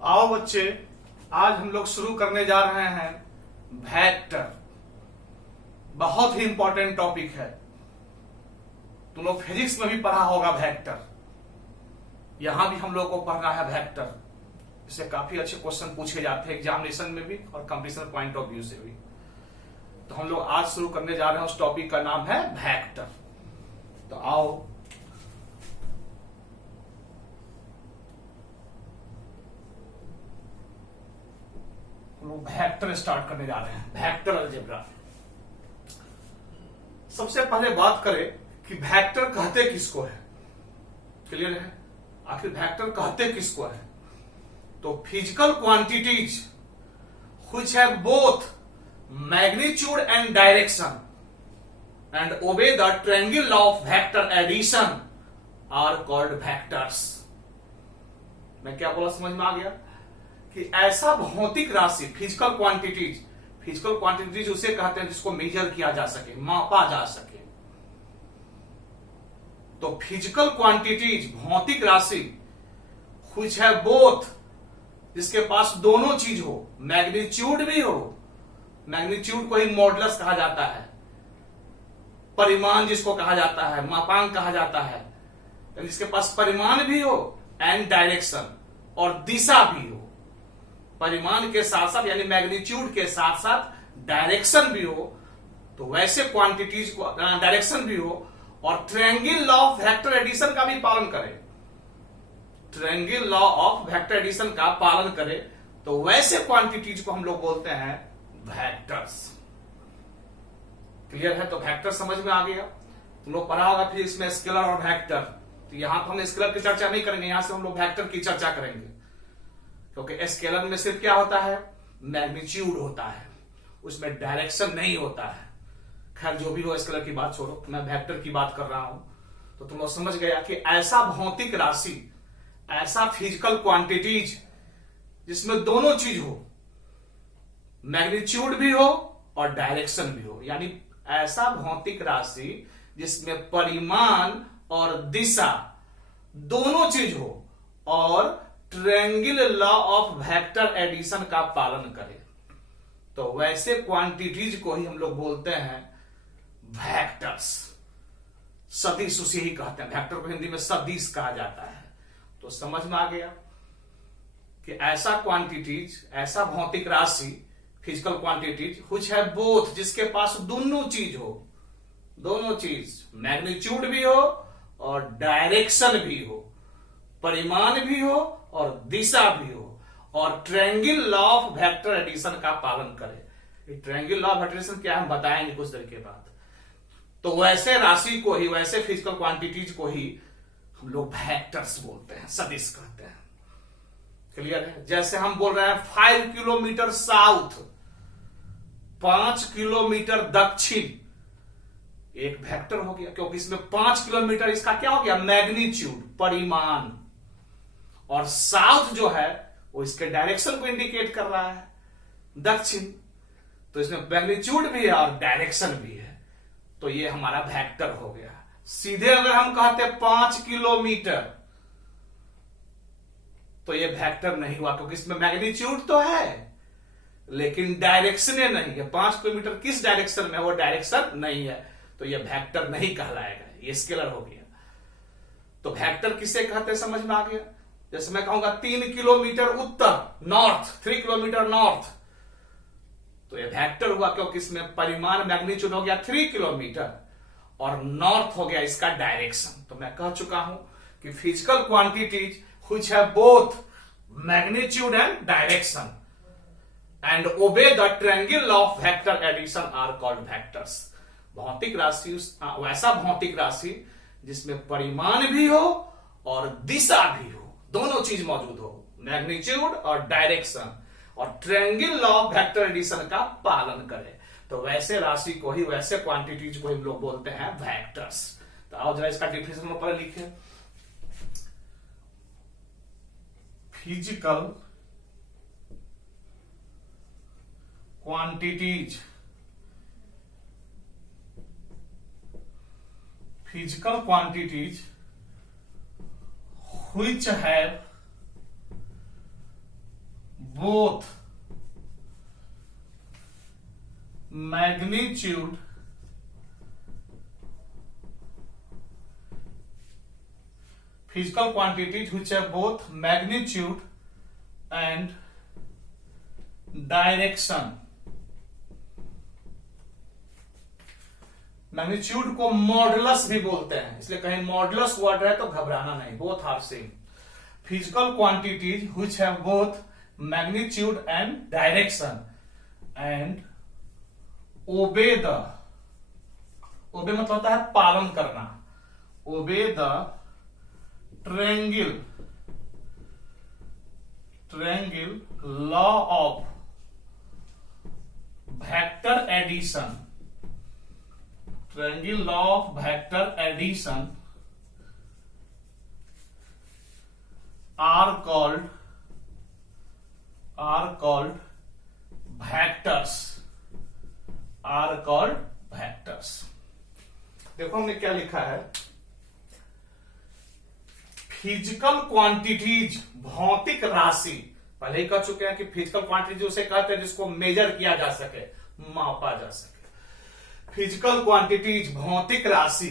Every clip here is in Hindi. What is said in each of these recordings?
आओ बच्चे, आज हम लोग शुरू करने जा रहे हैं वेक्टर। बहुत ही इंपॉर्टेंट टॉपिक है। तुम लोग फिजिक्स में भी पढ़ा होगा वेक्टर, यहां भी हम लोग को पढ़ना है वेक्टर। इससे काफी अच्छे क्वेश्चन पूछे जाते हैं एग्जामिनेशन में भी और कंपटीशन पॉइंट ऑफ व्यू से भी। तो हम लोग आज शुरू करने जा रहे हैं, उस टॉपिक का नाम है वेक्टर। तो आओ हम लोग वेक्टर स्टार्ट करने जा रहे हैं, वेक्टर अलजेब्रा। सबसे पहले बात करें कि वेक्टर कहते किसको है। क्लियर है? आखिर वेक्टर कहते किसको है? तो physical quantities which have both magnitude and direction and obey the triangle law of vector addition are called vectors. मैं क्या बोला, समझ में आ गया? कि ऐसा भौतिक राशि, फिजिकल क्वांटिटीज उसे कहते हैं जिसको मेजर किया जा सके, मापा जा सके। तो फिजिकल क्वांटिटीज भौतिक राशि व्हिच हैव बोथ, जिसके पास दोनों चीज हो, मैग्नीट्यूड भी हो, मैग्नीट्यूड को ही मॉडुलस कहा जाता है, परिमाण जिसको कहा जाता है, मापांक कहा जाता है, जिसके पास परिमाण भी हो एंड डायरेक्शन, और दिशा भी हो। परिमाण के साथ साथ यानी मैग्नीट्यूड के साथ साथ डायरेक्शन भी हो, तो वैसे क्वांटिटीज को डायरेक्शन भी हो, और triangle law of vector addition का भी पालन करे, triangle law of vector addition का पालन करे, तो वैसे क्वांटिटीज को हम लोग बोलते हैं वेक्टर्स। क्लियर है? तो वेक्टर समझ में आ गया। तुम लोग पढ़ा होगा फिर इसमें स्केलर और वेक्टर। तो यहां तो हम स्केलर की चर्चा नहीं करेंगे, यहां से हम लोग वेक्टर की चर्चा करेंगे, क्योंकि स्केलर में सिर्फ क्या होता है, मैग्नीट्यूड होता है, उसमें डायरेक्शन नहीं होता है। खैर जो भी हो, स्केलर की बात छोड़ो, मैं वेक्टर की बात कर रहा हूं। तो तुम लोग समझ गया कि ऐसा भौतिक राशि, ऐसा फिजिकल क्वांटिटीज जिसमें दोनों चीज हो, मैग्नीट्यूड भी हो और डायरेक्शन भी हो, यानी ऐसा भौतिक राशि जिसमें परिमाण और दिशा दोनों चीज हो, और triangle law of vector addition का पालन करे, तो वैसे क्वांटिटीज को ही हम लोग बोलते हैं वेक्टर्स। सदिश उसे ही कहते हैं, वेक्टर को हिंदी में सदिश कहा जाता है। तो समझ में आ गया कि ऐसा क्वांटिटीज, ऐसा भौतिक राशि, physical quantities which have both, जिसके पास दोनों चीज हो, दोनों चीज, मैग्नीट्यूड भी हो और डायरेक्शन भी हो, परिमाण भी हो और दिशा भी हो, और triangle law of vector addition का पालन करे। Triangle law of vector addition क्या हम बताएंगे कुछ देर के बाद। तो वैसे राशि को ही, वैसे फिजिकल क्वांटिटीज को ही हम लोग वेक्टर्स बोलते हैं, सदिश कहते हैं। क्लियर है? जैसे हम बोल रहे हैं 5 किलोमीटर साउथ, 5 किलोमीटर दक्षिण, एक वेक्टर हो गया, क्योंकि इसमें 5 किलोमीटर इसका क्या हो गया, मैग्नीट्यूड, परिमाण, और साउथ जो है वो इसके डायरेक्शन को इंडिकेट कर रहा है, दक्षिण। तो इसमें मैग्नीट्यूड भी है और डायरेक्शन भी है, तो ये हमारा वेक्टर हो गया। सीधे अगर हम कहते 5 किलोमीटर, तो ये वेक्टर नहीं हुआ, क्योंकि इसमें मैग्नीट्यूड तो है लेकिन डायरेक्शन नहीं है। 5 किलोमीटर किस डायरेक्शन में, वो डायरेक्शन नहीं है, तो ये वेक्टर नहीं कहलाएगा, ये स्केलर हो गया। तो वेक्टर किसे कहते हैं समझ में आ गया। जैसे मैं कहूंगा 3 किलोमीटर उत्तर, नॉर्थ, 3 किलोमीटर नॉर्थ, तो ये वेक्टर हुआ, क्योंकि इसमें परिमाण मैग्नीट्यूड हो गया 3 किलोमीटर और नॉर्थ हो गया इसका डायरेक्शन। तो मैं कह चुका हूं कि physical quantities which have both magnitude and direction and obey the triangle law of vector addition are called vectors. भौतिक राशि, वैसा भौतिक राशि जिसमें परिमाण भी हो और दिशा भी हो, दोनों चीज मौजूद हो, मैग्नीट्यूड और डायरेक्शन, और triangle law of vector addition का पालन करे, तो वैसे राशि को ही, वैसे क्वांटिटीज को हम लोग बोलते हैं वेक्टर्स। तो आओ जरा इसका डिफिनेशन ऊपर लिखे। Physical quantities, physical quantities which have both magnitude physical quantities which have both magnitude and direction। Magnitude को मॉडुलस भी बोलते हैं, इसलिए कहीं मॉडुलस वर्ड है तो घबराना नहीं, both are same. Physical quantities which have both magnitude and direction and obey मतलब होता है पालन करना, obey the triangle law of vector addition, triangle law of vector addition are called vectors, देखो हमने क्या लिखा है, फिजिकल क्वांटिटीज भौतिक राशि, पहले ही कह चुके हैं कि फिजिकल क्वांटिटीज उसे कहते हैं जिसको मेजर किया जा सके, मापा जा सके। फिजिकल क्वांटिटीज भौतिक राशि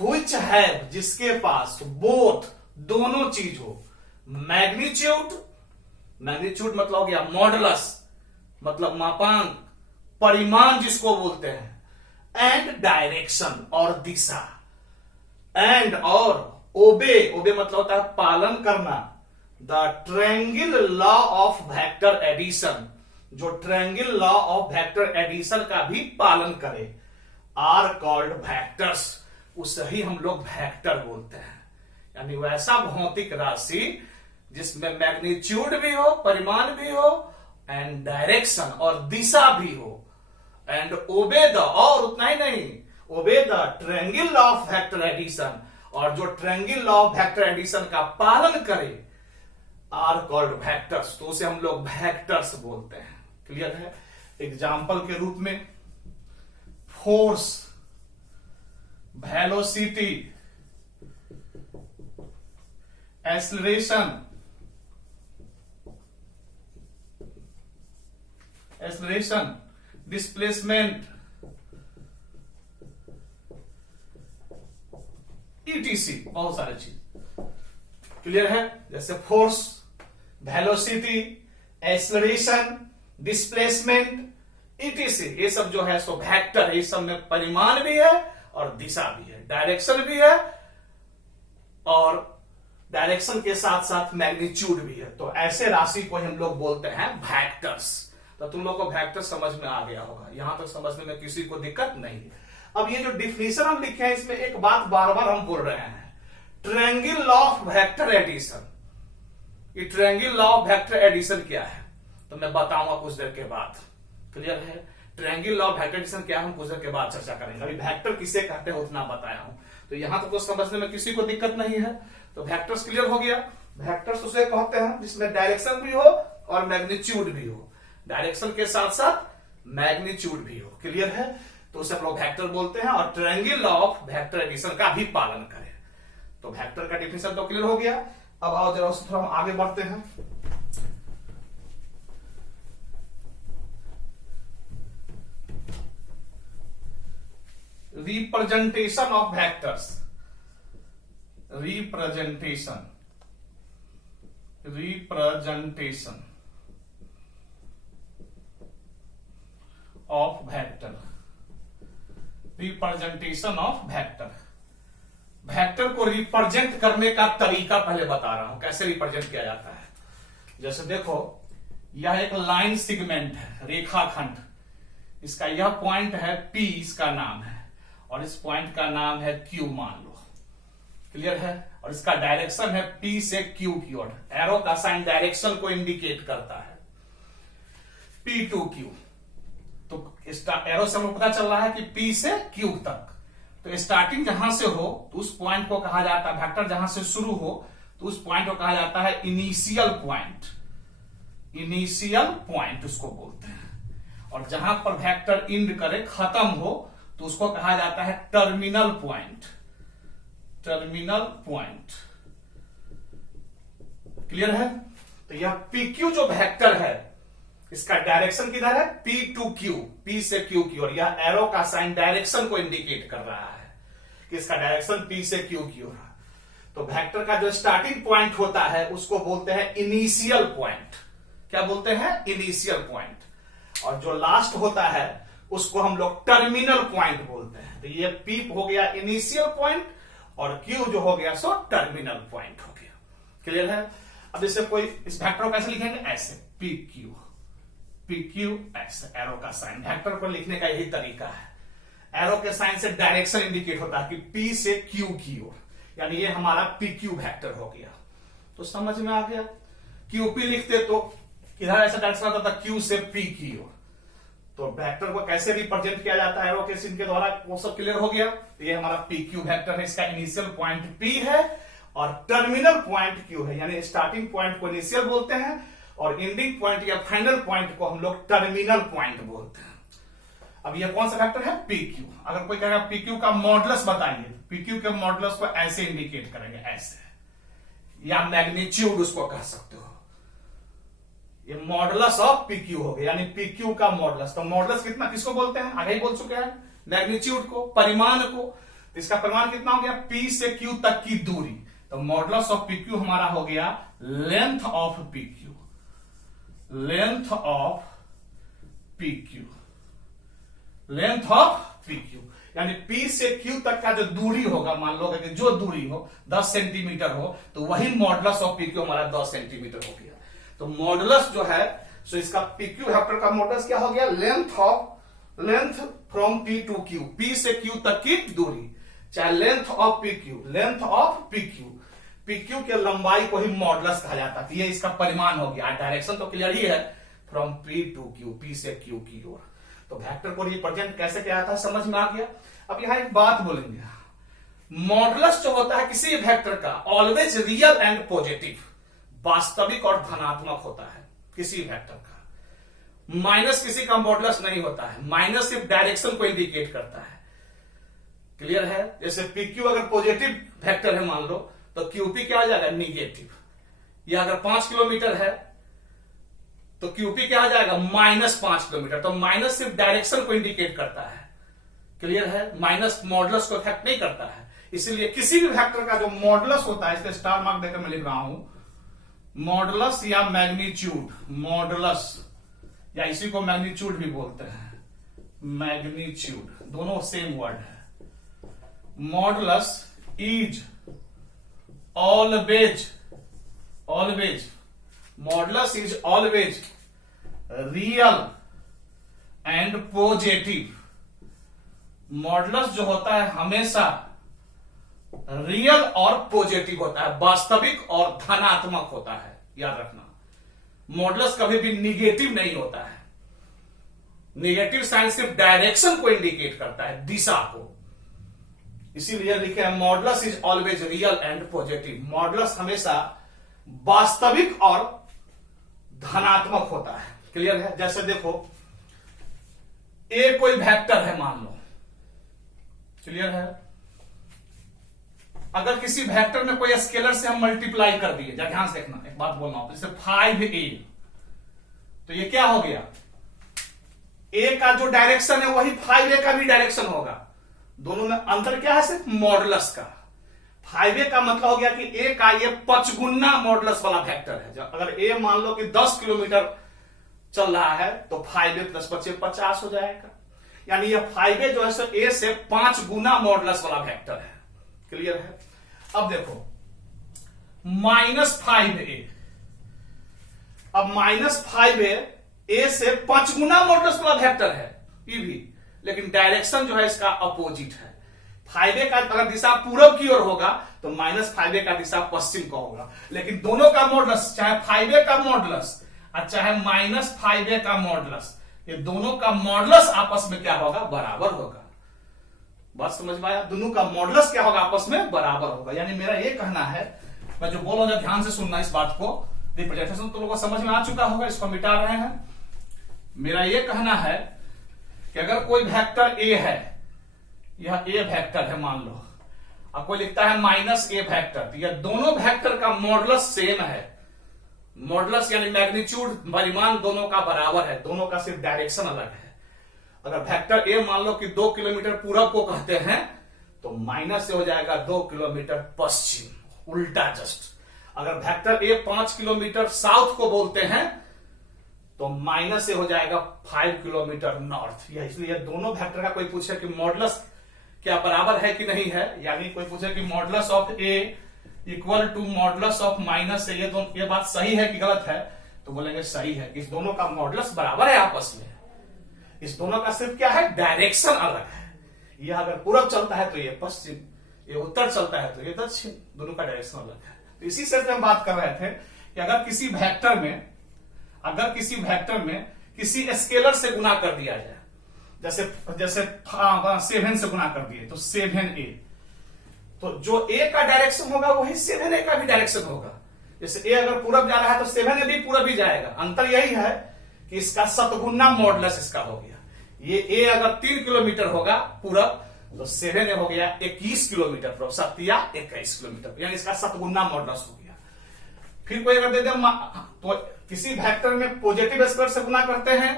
व्हिच हैव जिसके पास बोथ दोनों चीज हो, मैग्नीट्यूड मतलब हो गया मॉडुलस मतलब मापांक, परिमाण जिसको बोलते हैं, एंड डायरेक्शन और दिशा, एंड और ओबे मतलब होता है पालन करना, the triangle law of vector addition, जो triangle law of vector addition का भी पालन करे, आर कॉल्ड वेक्टर्स, उसे ही हम लोग वेक्टर बोलते हैं। यानी वैसा भौतिक राशि जिसमें मैग्नीट्यूड भी हो, परिमाण भी हो, एंड डायरेक्शन और दिशा भी हो, एंड ओबे द, और उतना ही नहीं, obey the triangle law of vector addition, और जो triangle law of vector addition का पालन करे, आर कॉल्ड वेक्टर्स, तो उसे हम लोग वेक्टर्स बोलते हैं। क्लियर है? एग्जाम्पल के रूप में force, velocity, acceleration, displacement, etc, बहुत सारे चीज। क्लियर है? जैसे force, velocity, acceleration, displacement, etc, ये सब जो है सो वेक्टर, ये सब में परिमाण भी है और दिशा भी है, डायरेक्शन भी है, और डायरेक्शन के साथ साथ मैग्नीट्यूड भी है। तो ऐसे राशि को हम लोग बोलते हैं वेक्टर्स। तो तुम लोग को वेक्टर समझ में आ गया होगा, यहां तक समझने में किसी को दिक्कत नहीं है। अब ये जो डिफिनेशन हम लिखे हैं, इसमें एक बात बार बार हम बोल रहे हैं, triangle law of vector addition. ये triangle law of vector addition क्या है तो मैं बताऊंगा कुछ देर के बाद। क्लियर है? Triangle law of vector addition क्या है हम कुछ देर के बाद चर्चा करेंगे। अभी वेक्टर किसे कहते हैं उतना बताया हूं, तो यहां तक तो समझने में किसी को दिक्कत नहीं है। तो वेक्टर्स क्लियर हो गया। वेक्टर्स उसे कहते हैं जिसमें डायरेक्शन भी हो और मैग्नीट्यूड भी हो, डायरेक्शन के साथ साथ मैग्नीट्यूड भी हो। क्लियर है? तो उसे हम लोग वेक्टर बोलते हैं, और triangle law of vector addition का भी पालन करें। तो वेक्टर का डिफिनेशन तो क्लियर हो गया। अब आओ जरा उससे थोड़ा हम आगे बढ़ते हैं। Representation of vectors, representation of vector, representation of vector. Vector को रिप्रेजेंट करने का तरीका पहले बता रहा हूं, कैसे रिप्रेजेंट किया जाता है। जैसे देखो, यह एक लाइन सेगमेंट है, रेखाखंड, इसका यह पॉइंट है P, इसका नाम है, और इस पॉइंट का नाम है Q मान लो। क्लियर है? और इसका डायरेक्शन है P से Q की ओर। एरो का साइन डायरेक्शन को इंडिकेट करता है, P to Q। तो एरो से हमें पता चल रहा है कि P से Q तक। तो स्टार्टिंग जहां से हो तो उस पॉइंट को कहा जाता है, वेक्टर जहां से शुरू हो तो उस पॉइंट को कहा जाता है इनिशियल पॉइंट। इनिशियल पॉइंट उसको बोलते हैं। और जहां पर वेक्टर इंड करे, खत्म हो, तो उसको कहा जाता है terminal point. Terminal point. Clear है? तो यह PQ जो वेक्टर है इसका डायरेक्शन किधर है, P टू Q, P से Q की ओर। यह एरो का साइन डायरेक्शन को इंडिकेट कर रहा है कि इसका डायरेक्शन P से Q की ओर। तो वेक्टर का जो स्टार्टिंग पॉइंट होता है उसको बोलते हैं इनिशियल पॉइंट। क्या बोलते हैं, इनिशियल पॉइंट। और जो लास्ट होता है उसको हम लोग टर्मिनल पॉइंट बोलते हैं। तो ये P हो गया इनिशियल पॉइंट और Q जो हो गया सो टर्मिनल पॉइंट हो गया। क्लियर है। अब इसे कोई इस वेक्टर को कैसे लिखेंगे, ऐसे PQ, PQ ऐसे एरो का साइन। वेक्टर को लिखने का यही तरीका है। एरो के साइन से डायरेक्शन इंडिकेट होता है कि P से Q की ओर, यानी ये हमारा PQ वेक्टर हो गया। तो समझ में आ गया। QP लिखते तो इधर ऐसा डायरेक्शन आता था Q से P की ओर। तो वेक्टर को कैसे रिप्रेजेंट किया जाता है एरो के साइन के द्वारा, वो सब क्लियर हो गया। तो ये हमारा PQ वेक्टर है, इसका इनिशियल पॉइंट P है और टर्मिनल पॉइंट Q है। यानी स्टार्टिंग पॉइंट को इनिशियल बोलते हैं और एंडिंग पॉइंट या फाइनल पॉइंट को हम लोग टर्मिनल पॉइंट बोलते हैं। अब ये कौन सा वेक्टर है, PQ। अगर कोई कहेगा PQ का मॉडुलस बताइए, PQ के मॉडुलस को ऐसे इंडिकेट करेंगे, ऐसे, या मैग्नीट्यूड उसको कह सकते हो। ये मॉडुलस ऑफ PQ हो गया, यानी PQ का मॉडुलस। तो मॉडुलस कितना, किसको बोलते हैं, आगे ही बोल चुके हैं, मैग्नीट्यूड को, परिमाण को। तो इसका परिमाण कितना हो गया, P से Q तक की दूरी। तो मॉडुलस ऑफ PQ हमारा हो गया length of PQ, length of PQ, length of PQ। यानी P से Q तक का जो दूरी होगा, मान लो कि जो दूरी हो 10 सेंटीमीटर हो, तो वही मॉडुलस ऑफ PQ हमारा 10 सेंटीमीटर हो गया। तो मॉडुलस जो है सो इसका PQ वेक्टर का मॉडुलस क्या हो गया, length from P to Q, P से Q तक की दूरी, चाहे length of PQ, length of PQ के लंबाई को ही मॉडुलस कहा जाता है। ये इसका परिमाण हो गया। डायरेक्शन तो क्लियर ही है, from P to Q, P से Q की ओर। तो वेक्टर को रिप्रेजेंट कैसे किया था, समझ में आ गया। अब यहां एक बात बोलेंगे, मॉडुलस जो होता है किसी वेक्टर का ऑलवेज रियल एंड पॉजिटिव, वास्तविक और धनात्मक होता है किसी वेक्टर का। माइनस किसी का मॉडुलस नहीं होता है। माइनस सिर्फ डायरेक्शन को इंडिकेट करता है। क्लियर है। जैसे PQ अगर पॉजिटिव वेक्टर है मान लो, तो QP क्या आ जाएगा, निगेटिव। या अगर 5 किलोमीटर है तो QP क्या आ जाएगा, -5 किलोमीटर। तो माइनस सिर्फ डायरेक्शन को इंडिकेट करता है। क्लियर है। माइनस मॉडुलस को इफेक्ट नहीं करता है। इसलिए किसी भी वेक्टर का जो मॉडुलस होता है, इसके स्टार मार्क देकर मैं लिख रहा हूं, मॉडुलस या मैग्नीट्यूड, मॉडुलस या इसी को मैग्नीट्यूड भी बोलते हैं, मैग्नीट्यूड, दोनों सेम वर्ड है। Modulus is always, modulus is always real and positive. Modulus जो होता है हमेशा रियल और पॉजिटिव होता है, वास्तविक और धनात्मक होता है। याद रखना, मॉडुलस कभी भी निगेटिव नहीं होता है। निगेटिव साइन सिर्फ डायरेक्शन को इंडिकेट करता है, दिशा को। इसीलिए लिखे हैं modulus is always real and positive. Modulus हमेशा वास्तविक और धनात्मक होता है। क्लियर है। जैसे देखो, ए कोई वेक्टर है मान लो, क्लियर है। अगर किसी वेक्टर में कोई स्केलर से हम मल्टीप्लाई कर दिए, ध्यान से देखना, एक बात बोलना हूं, जैसे 5a, तो ये क्या हो गया, a का जो डायरेक्शन है वही 5a का भी डायरेक्शन होगा। दोनों में अंतर क्या है, सिर्फ मॉडुलस का। 5a का मतलब हो गया कि a का ये 5 मॉडुलस वाला वेक्टर है। अगर a मान लो कि 10 किलोमीटर चल रहा है तो 5a + 5 50 हो जाएगा। यानी ये 5a जो है a से 5 गुना मॉडुलस वाला वेक्टर है। क्लियर है। अब देखो -5a, अब -5a a से 5 गुना मॉडुलस वाला वेक्टर है ये भी, लेकिन डायरेक्शन जो है इसका अपोजिट है। 5a का अगर दिशा पूरब की ओर होगा तो -5a का दिशा पश्चिम का होगा। लेकिन दोनों का मॉडुलस, चाहे 5a का मॉडुलस और चाहे -5a का मॉडुलस, ये दोनों का मॉडुलस आपस में क्या होगा, बराबर होगा। बात समझ में आया। दोनों का मॉडुलस क्या होगा, आपस में बराबर होगा। यानी मेरा ये कहना है, मैं जो बोल रहा हूं ध्यान से सुनना इस बात को, रिप्रेजेंटेशन तो लोगों को समझ में आ चुका होगा, इसको मिटा रहे हैं। मेरा ये कहना है कि अगर कोई वेक्टर a है, यह a वेक्टर है मान लो, अब कोई लिखता है -a वेक्टर, तो यह दोनों वेक्टर का मॉडुलस सेम है। मॉडुलस यानी मैग्नीट्यूड, परिमाण दोनों का बराबर है, दोनों का सिर्फ डायरेक्शन अलग है। अगर वेक्टर ए मान लो कि 2 किलोमीटर पूरब को कहते हैं तो माइनस से हो जाएगा 2 किलोमीटर पश्चिम, उल्टा जस्ट। अगर वेक्टर ए 5 किलोमीटर साउथ को बोलते हैं तो माइनस से हो जाएगा 5 किलोमीटर नॉर्थ। या इसलिए दोनों वेक्टर का कोई पूछे कि मॉडुलस क्या बराबर है कि नहीं है, यानी कोई पूछे कि modulus of A equal to modulus of minus से, ये बात सही है कि गलत है, तो बोलेंगे सही है। इस दोनों का मॉडुलस बराबर है आपस में, इस दोनों का सिर्फ क्या है, डायरेक्शन अलग है। यह अगर पूरब चलता है तो ये पश्चिम, ये उत्तर चलता है तो ये दक्षिण, दोनों का डायरेक्शन अलग है। तो इसी से हम बात कर रहे थे कि अगर किसी वेक्टर में किसी स्केलर से गुना कर दिया जाए, जैसे 7 से गुना कर दिए तो 7a, तो जो ए का डायरेक्शन होगा वही 7a का भी डायरेक्शन होगा। जैसे ए अगर पूरब जा रहा है तो 7a भी पूरब ही जाएगा। अंतर यही है कि इसका शतगुना मॉडुलस इसका हो गया। ये ए अगर 3 किलोमीटर होगा पूरब तो 7a हो गया 21 किलोमीटर पूरब, 7 या 21 किलोमीटर, यानी इसका शतगुना मॉडुलस हो गया। फिर कोई अगर दे दे तो किसी वेक्टर में पॉजिटिव स्क्वायर से गुना करते हैं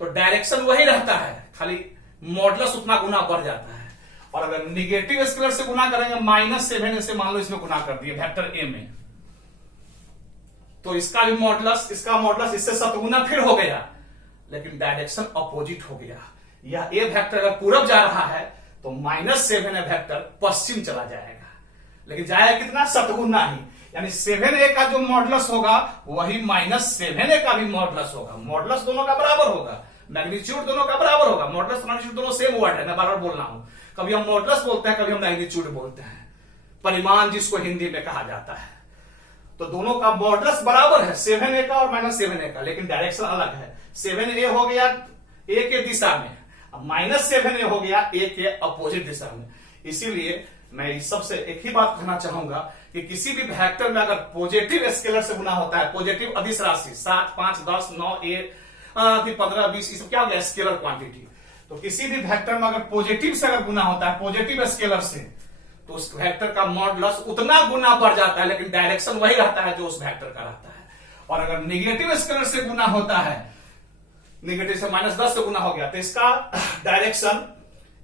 तो डायरेक्शन वही रहता है, खाली मॉडुलस उतना गुना बढ़ जाता है। और अगर निगेटिव स्क्वायर से गुना करेंगे -7 से, मान लो इसमें गुना कर दिए वेक्टर ए में, तो इसका भी मॉडुलस, इसका मॉडुलस इससे शतगुना फिर हो गया, लेकिन डायरेक्शन अपोजिट हो गया। यह ए वेक्टर अगर पूरब जा रहा है तो -7a वेक्टर पश्चिम चला जाएगा, लेकिन जाएगा कितना, शतगुना ही। यानी 7a का जो मॉडुलस होगा वही -7a का भी मॉडुलस होगा। मॉडुलस दोनों का बराबर होगा, मैग्नीट्यूड दोनों का बराबर होगा। मॉडुलस मैग्नीट्यूड दोनों सेम वर्ड है, मैं बार बार बोल रहा हूं। कभी हम मॉडुलस बोलते हैं, कभी हम मैग्नीट्यूड बोलते हैं, परिमाण जिसको हिंदी में कहा जाता है। तो दोनों का मॉडुलस बराबर है, 7a का और -7a का, लेकिन डायरेक्शन अलग है। 7a हो गया ए के दिशा में, अब -7a हो गया ए के अपोजिट दिशा में। इसीलिए मैं इस सबसे एक ही बात कहना चाहूंगा कि किसी भी वेक्टर में अगर पॉजिटिव स्केलर से गुना होता है, पॉजिटिव अदिश राशि 7, 5, 10, 9, 1, 15, 20, ये सब क्या हो गया, स्केलर क्वांटिटी। तो किसी भी वेक्टर में अगर पॉजिटिव से अगर गुना होता है, पॉजिटिव स्केलर से, तो उस वेक्टर का मॉडुलस उतना गुना बढ़ जाता है, लेकिन डायरेक्शन वही रहता है जो उस वेक्टर का रहता है। और अगर निगेटिव स्केलर से गुना होता है, निगेटिव से -10 से गुना हो गया, तो इसका डायरेक्शन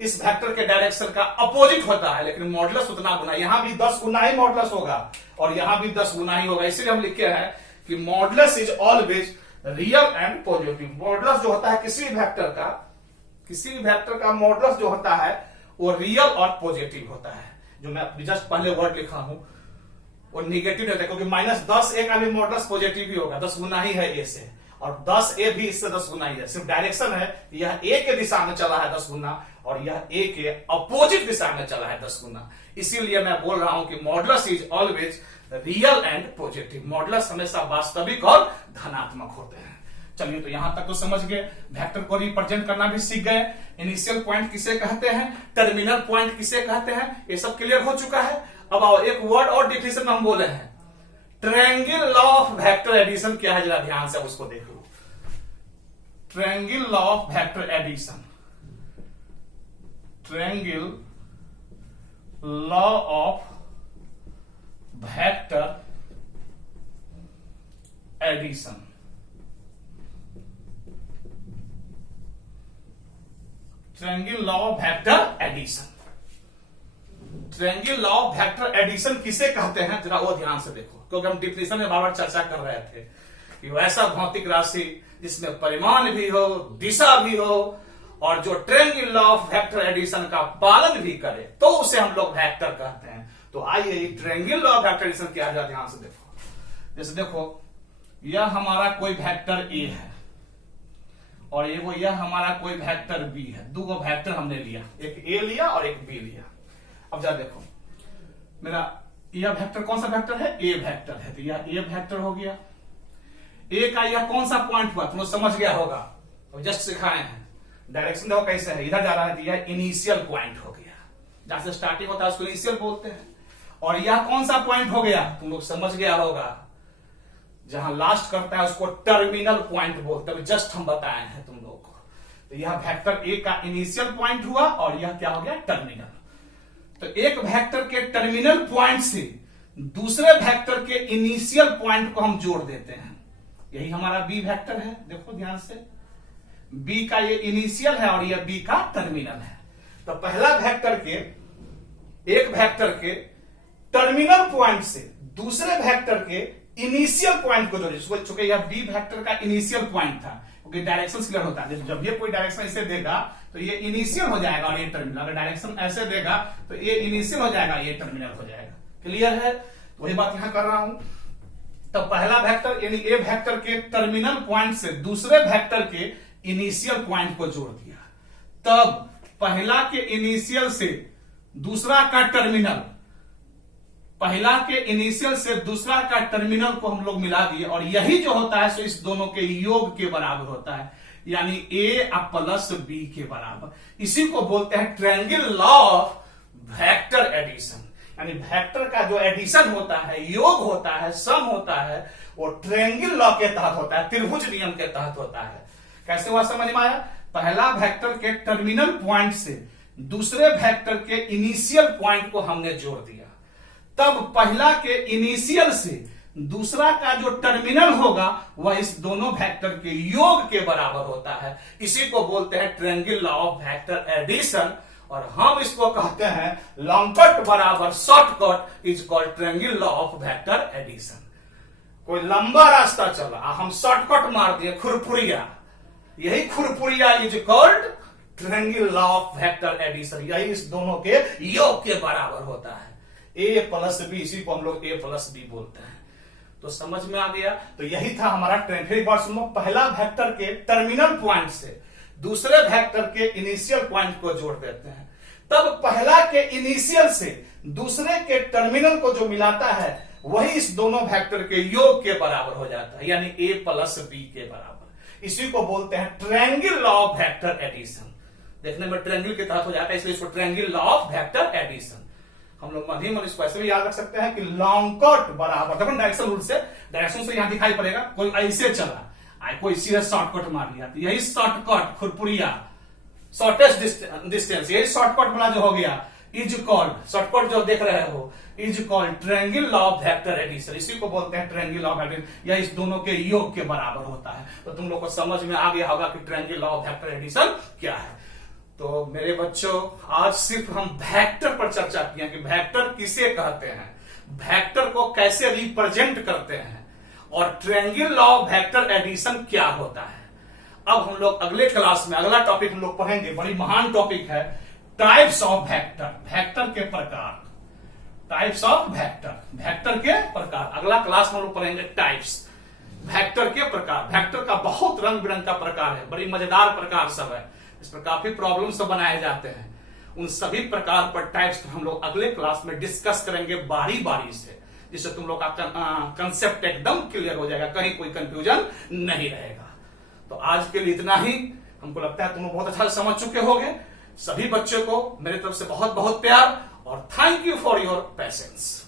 इस वेक्टर के डायरेक्शन का अपोजिट होता है, लेकिन मॉडुलस उतना गुना, यहां भी 10 गुना ही मॉडुलस होगा और यहां भी 10 गुना ही होगा। इसलिए हम लिखे हैं कि modulus is always real and positive. Modulus जो होता है किसी भी वेक्टर का मॉडुलस जो होता है वो रियल और पॉजिटिव होता है। जो मैं जस्ट पहले वर्ड लिखा हूं वो निगेटिव होता है, क्योंकि -10a का भी मॉडुलस पॉजिटिव ही होगा, 10 गुना ही है ए से, और 10a भी इससे 10 गुना ही है। सिर्फ डायरेक्शन है, यह ए के दिशा में चला है 10 गुना और यह ए के अपोजिट दिशा में चला है 10 गुना। इसीलिए मैं बोल रहा हूं कि modulus is always real and positive. Modulus हमेशा वास्तविक और धनात्मक होते हैं। चलिए, तो यहां तक तो समझ गए, वेक्टर को रिप्रेजेंट करना भी सीख गए। इनिशियल पॉइंट किसे कहते हैं, टर्मिनल पॉइंट किसे कहते हैं, ये सब क्लियर हो चुका है। अब आओ एक वर्ड और डिफिनेशन में हम बोले हैं, triangle law of vector addition क्या है, जरा ध्यान से उसको देख लो। Triangle law of vector addition, triangle law of vector addition. Triangle law of vector addition, triangle law of vector addition किसे कहते हैं, जरा वो ध्यान से देखो, क्योंकि हम डिफिनेशन में बार बार चर्चा कर रहे थे कि वैसा भौतिक राशि जिसमें परिमाण भी हो, दिशा भी हो, और जो triangle law of vector addition का पालन भी करे, तो उसे हम लोग वेक्टर कहते हैं। तो आइए triangle law of vector addition क्या है, ध्यान से देखो। जैसे देखो, यह हमारा कोई वेक्टर ए है और यह हमारा कोई वेक्टर बी है। दो वेक्टर हमने लिया, एक ए लिया और एक बी लिया। अब जरा देखो, मेरा यह वेक्टर कौन सा वेक्टर है, ए वेक्टर है, तो यह ए वेक्टर हो गया। ए का यह कौन सा पॉइंट हुआ, तुम लोग समझ गया होगा, तो जस्ट सिखाए हैं। डायरेक्शन देखो कैसे है, इधर जा रहा है, यह इनिशियल पॉइंट हो गया, जहां से स्टार्टिंग होता है उसको इनिशियल बोलते हैं। और यह कौन सा पॉइंट हो गया, तुम लोग समझ गया होगा, जहां लास्ट करता है उसको टर्मिनल पॉइंट बोलते हैं, जस्ट हम बताए हैं तुम लोगों को। तो यह वेक्टर ए का इनिशियल पॉइंट हुआ और यह क्या हो गया, टर्मिनल। तो एक वेक्टर के टर्मिनल पॉइंट से दूसरे वेक्टर के इनिशियल पॉइंट को हम जोड़ देते हैं। यही हमारा बी वेक्टर है, देखो ध्यान से, बी का ये इनिशियल है और ये बी का टर्मिनल है। तो पहला वेक्टर के, एक वेक्टर के टर्मिनल पॉइंट से दूसरे वेक्टर के इनिशियल पॉइंट को जोड़िए, चूंकि यह बी वेक्टर का इनिशियल पॉइंट था, क्योंकि डायरेक्शन क्लियर होता है। जब ये कोई डायरेक्शन इसे देगा तो ये इनिशियल हो जाएगा और ये टर्मिनल, अगर डायरेक्शन ऐसे देगा तो ये इनिशियल हो जाएगा, ये टर्मिनल हो जाएगा। क्लियर है? तो वही बात यहां कर रहा हूं। तो पहला वेक्टर यानी ए वेक्टर के टर्मिनल पॉइंट से दूसरे वेक्टर के इनिशियल पॉइंट को जोड़ दिया, तब पहला के इनिशियल से दूसरा का टर्मिनल, पहला के इनिशियल से दूसरा का टर्मिनल को हम लोग मिला दिए, और यही जो होता है सो इस दोनों के योग के बराबर होता है, यानी ए प्लस बी के बराबर। इसी को बोलते हैं triangle law of vector addition. यानी वेक्टर का जो एडिशन होता है, योग होता है, सम होता है, वो ट्रायंगल लॉ के तहत होता है, त्रिभुज नियम के तहत होता है। कैसे हुआ समझ में आया? पहला वेक्टर के टर्मिनल पॉइंट से दूसरे वेक्टर के इनिशियल पॉइंट को हमने जोड़ दिया, तब पहला के इनिशियल से दूसरा का जो टर्मिनल होगा वह इस दोनों वेक्टर के योग के बराबर होता है। इसी को बोलते हैं triangle law of vector addition, और हम इसको कहते हैं लॉन्ग कट बराबर shortcut is called triangle law of vector addition. कोई लंबा रास्ता चला, हम शॉर्टकट मार दिए खुरपुरिया, यही खुरपुरिया is called triangle law of vector addition. यही इस दोनों के योग के बराबर होता है, ए प्लस बी, इसी को हम लोग ए प्लस बी बोलते हैं। तो समझ में आ गया? तो यही था हमारा ट्रेंड। फिर एक बार सुनो, पहला वेक्टर के टर्मिनल पॉइंट से दूसरे वेक्टर के इनिशियल पॉइंट को जोड़ देते हैं, तब पहला के इनिशियल से दूसरे के टर्मिनल को जो मिलाता है वही इस दोनों वेक्टर के योग के बराबर हो जाता है, यानी ए प्लस बी के बराबर। इसी को बोलते हैं triangle law of vector addition. देखने में ट्रायंगल के तहत हो जाता है, इसलिए इसको triangle law of vector addition. हम लोग मध्यम इसको ऐसे भी याद रख सकते हैं कि लॉन्ग कट बराबर, देखो डायरेक्शन रूल से, डायरेक्शन से यहां दिखाई पड़ेगा, कोई ऐसे चला, कोई सीधा शॉर्टकट मार लिया, तो यही शॉर्टकट खुरपुरिया, शॉर्टेस्ट डिस्टेंस, यही शॉर्टकट वाला जो हो गया इज कॉल्ड, शॉर्टकट जो देख रहे हो is called triangle law of vector addition. इसी को बोलते हैं ट्रायंगल लॉ ऑफ वेक्टर, या इस दोनों के योग के बराबर होता है। तो तुम लोग को समझ में आ गया होगा कि triangle law of vector addition क्या है। तो मेरे बच्चों, आज सिर्फ हम वेक्टर पर चर्चा किया कि वेक्टर किसे कहते हैं, वेक्टर को कैसे रिप्रेजेंट करते हैं, और triangle law of vector addition क्या होता है। अब हम लोग अगले क्लास में अगला टॉपिक हम लोग पढ़ेंगे, बड़ी महान टॉपिक है, टाइप्स ऑफ वेक्टर, वेक्टर के प्रकार, टाइप्स ऑफ वेक्टर, वेक्टर के प्रकार। अगला क्लास में हम लोग पढ़ेंगे टाइप्स, वेक्टर के प्रकार। वेक्टर का बहुत रंग बिरंग का प्रकार है, बड़ी मजेदार प्रकार सब है, इस पर काफी प्रॉब्लम सब बनाए जाते हैं। उन सभी प्रकार पर टाइप्स हम लोग अगले क्लास में डिस्कस करेंगे बारी बारी से, जिससे तुम लोग का कंसेप्ट एकदम क्लियर हो जाएगा, कहीं कोई कंफ्यूजन नहीं रहेगा। तो आज के लिए इतना ही। हमको लगता है तुम लोग बहुत अच्छा समझ चुके होंगे। सभी बच्चों को मेरी तरफ से बहुत बहुत प्यार और thank you for your patience.